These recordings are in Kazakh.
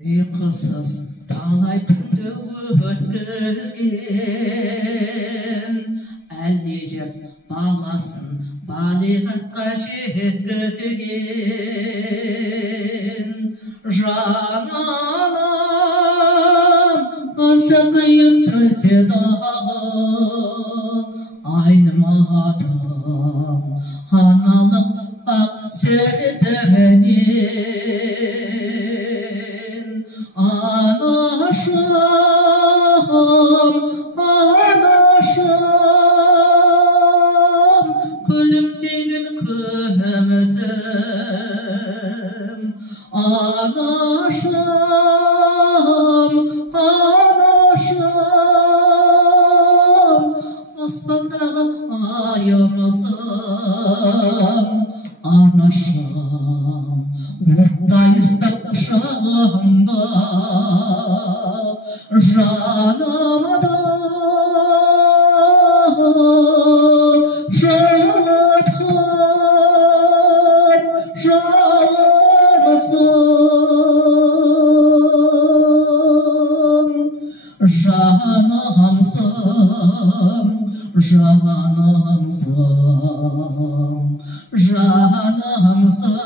Uykusuz talay түнді өткізген, әлдейіп баласын балиғатқа жеткізген. Жананам қанша қиын төсе дағы, айнымағадым аналық ақ серетінен. Анашым, анашым, күлімдеген күнімізім. Анашым, анашым, аспандағы айымызым. Анашым, оттай ыстық құшағымда, жанымда жылатқан жалынысың. Жанымсың, жанымсың, жанымсың,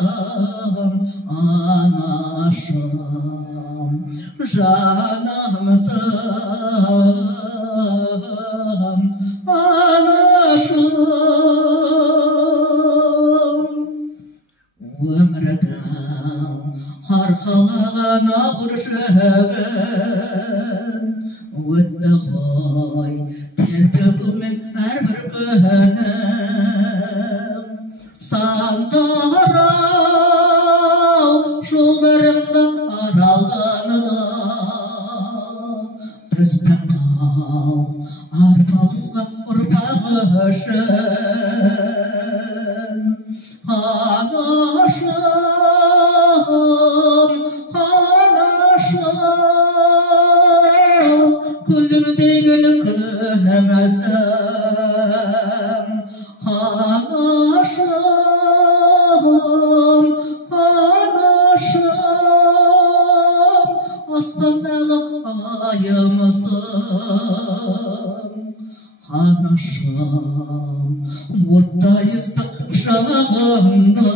анашым, жанымсың, анашым. Өмірдің арқалаған ауыр жүгін өтті ғой тер төгумен әрбір күнім. Сандарау жолдарымда аралғанына, біздің ау арпалысқа ұрпағы үшін. Анашым, анашым, күлімдеген күнімізім. Анашым, анашым, аспандағы айымызым. Анашым, оттай ыстық құшағымда,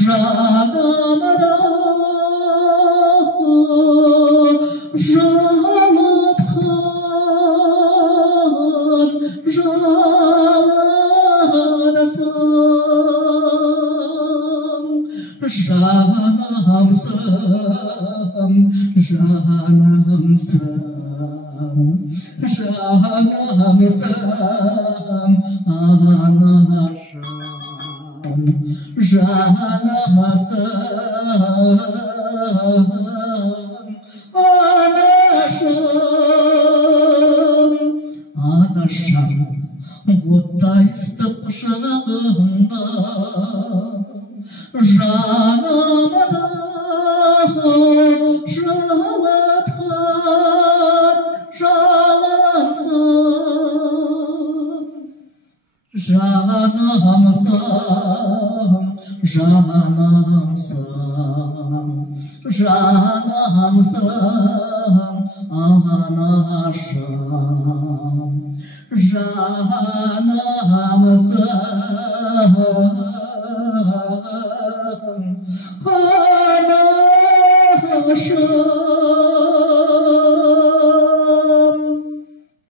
жанымда жылатқан жалынысың. Жанымсың, жанымсың, жанымсың, анашым, жанымсың, анашым. Анашым, оттай ыстық құшағымда, жанымда жылатқан жалынсың. Жанымсың, жанымсың, жанымсың, анашым, жанымсың, анашым.